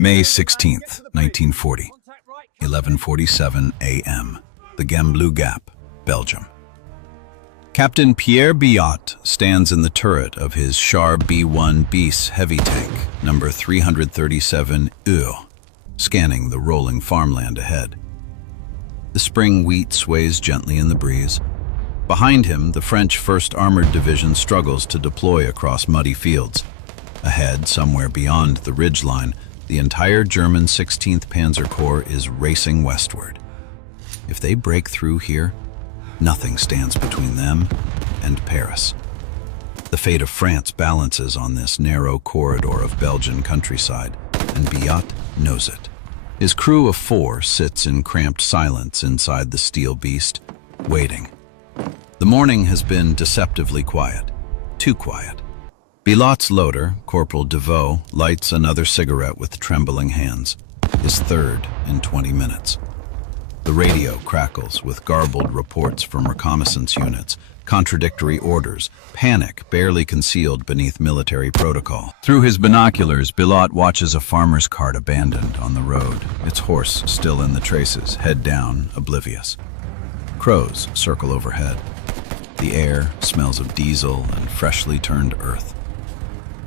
May 16th, 1940, 11:47 a.m., the Gembloux Gap, Belgium. Captain Pierre Biot stands in the turret of his Char B-1 Bis heavy tank, number 337 UR, scanning the rolling farmland ahead. The spring wheat sways gently in the breeze. Behind him, the French 1st Armored Division struggles to deploy across muddy fields. Ahead, somewhere beyond the ridgeline, the entire German 16th Panzer Corps is racing westward. If they break through here, nothing stands between them and Paris. The fate of France balances on this narrow corridor of Belgian countryside, and Biot knows it. His crew of 4 sits in cramped silence inside the steel beast, waiting. The morning has been deceptively quiet, too quiet. Bilot's loader, Corporal Deveau, lights another cigarette with trembling hands, his third in 20 minutes. The radio crackles with garbled reports from reconnaissance units, contradictory orders, panic barely concealed beneath military protocol. Through his binoculars, Bilot watches a farmer's cart abandoned on the road, its horse still in the traces, head down, oblivious. Crows circle overhead. The air smells of diesel and freshly turned earth.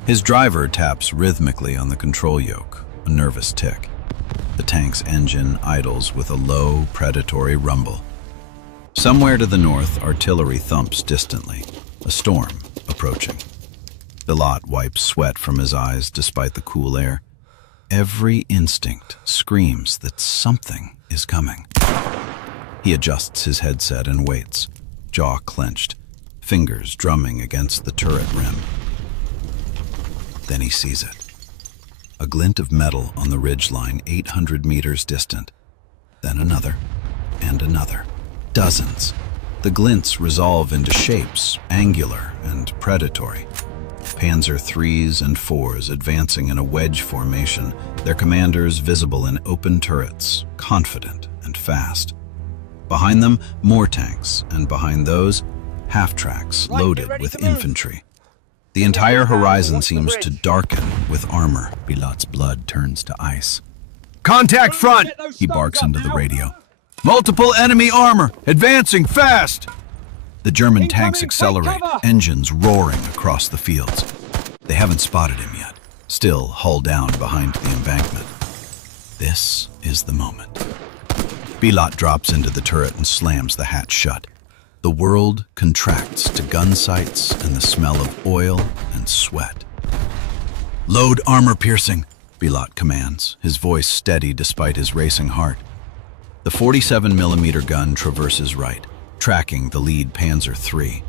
His driver taps rhythmically on the control yoke, a nervous tick. The tank's engine idles with a low, predatory rumble. Somewhere to the north, artillery thumps distantly, a storm approaching. Bilot wipes sweat from his eyes despite the cool air. Every instinct screams that something is coming. He adjusts his headset and waits, jaw clenched, fingers drumming against the turret rim. Then he sees it. A glint of metal on the ridgeline 800 meters distant. Then another, and another. Dozens. The glints resolve into shapes, angular and predatory. Panzer IIIs and IVs advancing in a wedge formation, their commanders visible in open turrets, confident and fast. Behind them, more tanks, and behind those, half-tracks loaded with infantry. The entire horizon seems to darken with armor. Bilot's blood turns to ice. "Contact front!" he barks into the radio. "Multiple enemy armor! Advancing fast!" The German tanks accelerate, engines roaring across the fields. They haven't spotted him yet, still hull down behind the embankment. This is the moment. Bilot drops into the turret and slams the hatch shut. The world contracts to gun sights and the smell of oil and sweat. "Load armor-piercing," Bilot commands, his voice steady despite his racing heart. The 47mm gun traverses right, tracking the lead Panzer III.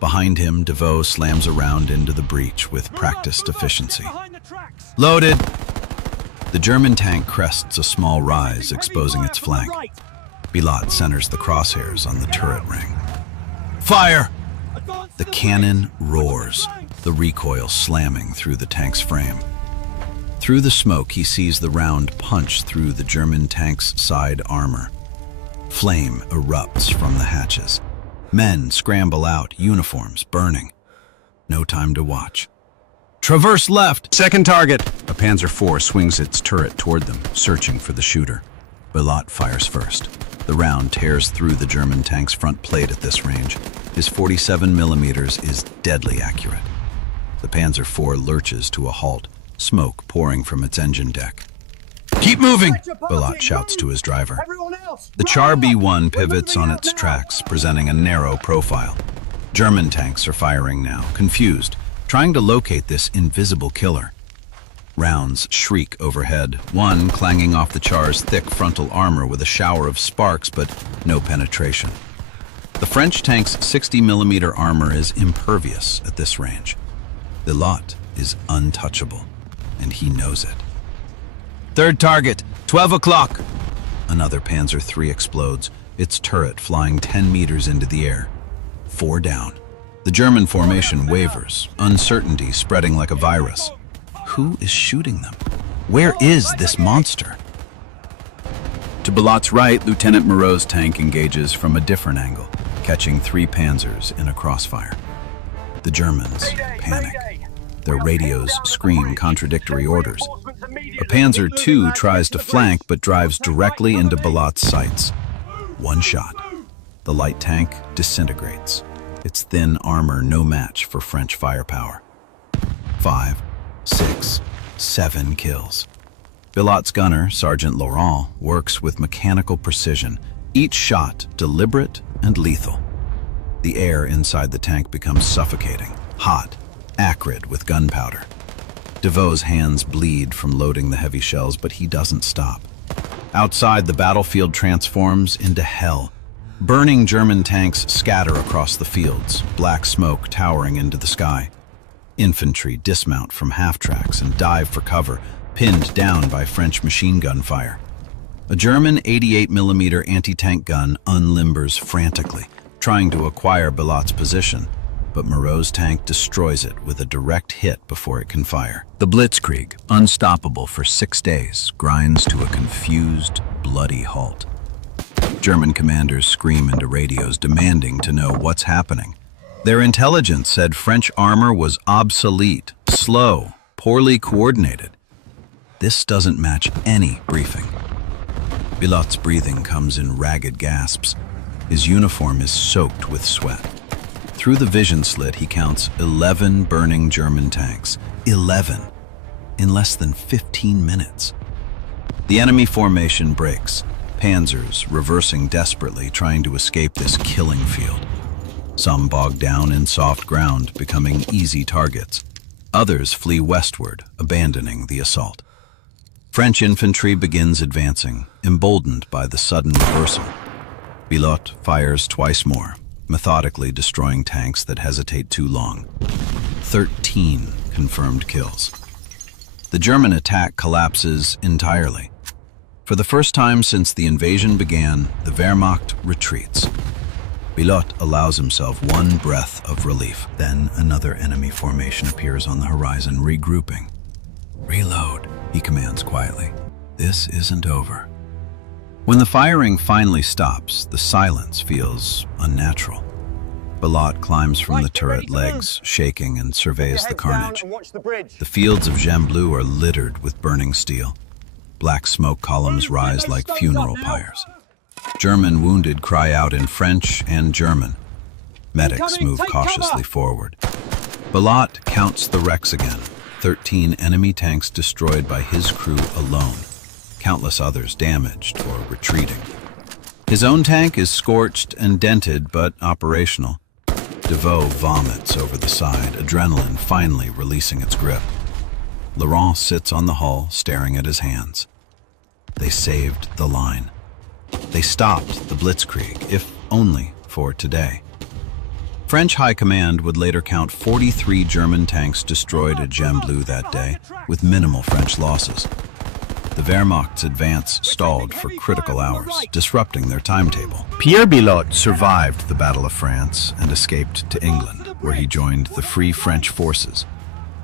Behind him, Deveau slams around into the breach with practiced efficiency. "Loaded!" The German tank crests a small rise, exposing its flank. Bilot centers the crosshairs on the turret ring. "Fire!" The cannon roars, the recoil slamming through the tank's frame. Through the smoke, he sees the round punch through the German tank's side armor. Flame erupts from the hatches. Men scramble out, uniforms burning. No time to watch. "Traverse left!" "Second target!" A Panzer IV swings its turret toward them, searching for the shooter. Bilot fires first. The round tears through the German tank's front plate at this range. His 47mm is deadly accurate. The Panzer IV lurches to a halt, smoke pouring from its engine deck. "Keep moving!" Bilot shouts to his driver. The Char B-1 pivots on its tracks, presenting a narrow profile. German tanks are firing now, confused, trying to locate this invisible killer. Rounds shriek overhead, one clanging off the Char's thick frontal armor with a shower of sparks, but no penetration. The French tank's 60mm armor is impervious at this range. Bilot is untouchable, and he knows it. "Third target, 12 o'clock!" Another Panzer III explodes, its turret flying 10 meters into the air. 4 down. The German formation wavers, uncertainty spreading like a virus. Who is shooting them? Where is this monster? To Bilot's right, Lieutenant Moreau's tank engages from a different angle, catching 3 panzers in a crossfire. The Germans panic. Their radios scream contradictory orders. A Panzer II tries to flank but drives directly into Bilot's sights. One shot. The light tank disintegrates, its thin armor no match for French firepower. 5, 6, 7 kills. Bilot's gunner, Sergeant Laurent, works with mechanical precision, each shot deliberate and lethal. The air inside the tank becomes suffocating, hot, acrid with gunpowder. Devoe's hands bleed from loading the heavy shells, but he doesn't stop. Outside, the battlefield transforms into hell. Burning German tanks scatter across the fields, black smoke towering into the sky. Infantry dismount from half-tracks and dive for cover, pinned down by French machine gun fire. A German 88mm anti-tank gun unlimbers frantically, trying to acquire Bilot's position, but Moreau's tank destroys it with a direct hit before it can fire. The Blitzkrieg, unstoppable for 6 days, grinds to a confused, bloody halt. German commanders scream into radios demanding to know what's happening. Their intelligence said French armor was obsolete, slow, poorly coordinated. This doesn't match any briefing. Bilot's breathing comes in ragged gasps. His uniform is soaked with sweat. Through the vision slit, he counts 11 burning German tanks. 11! In less than 15 minutes. The enemy formation breaks, panzers reversing desperately, trying to escape this killing field. Some bog down in soft ground, becoming easy targets. Others flee westward, abandoning the assault. French infantry begins advancing, emboldened by the sudden reversal. Bilot fires twice more, methodically destroying tanks that hesitate too long. 13 confirmed kills. The German attack collapses entirely. For the first time since the invasion began, the Wehrmacht retreats. Bilot allows himself one breath of relief. Then another enemy formation appears on the horizon, regrouping. "Reload," he commands quietly. "This isn't over." When the firing finally stops, the silence feels unnatural. Bilot climbs from the turret, legs shaking, and surveys the carnage. The fields of Gembloux are littered with burning steel. Black smoke columns rise like funeral pyres. German wounded cry out in French and German. Medics move cautiously forward. Bilot counts the wrecks again. 13 enemy tanks destroyed by his crew alone. Countless others damaged or retreating. His own tank is scorched and dented, but operational. Devoe vomits over the side, adrenaline finally releasing its grip. Laurent sits on the hull, staring at his hands. They saved the line. They stopped the Blitzkrieg, if only for today. French High Command would later count 43 German tanks destroyed at Gembloux that day, with minimal French losses. The Wehrmacht's advance stalled for critical hours, disrupting their timetable. Pierre Bilot survived the Battle of France and escaped to England, where he joined the Free French Forces.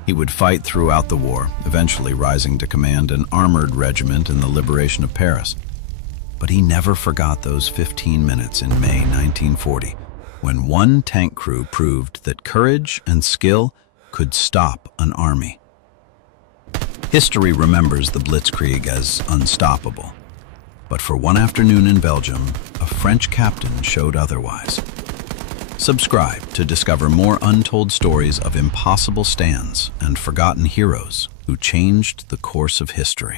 He would fight throughout the war, eventually rising to command an armored regiment in the liberation of Paris. But he never forgot those 15 minutes in May 1940, when one tank crew proved that courage and skill could stop an army. History remembers the Blitzkrieg as unstoppable. But for one afternoon in Belgium, a French captain showed otherwise. Subscribe to discover more untold stories of impossible stands and forgotten heroes who changed the course of history.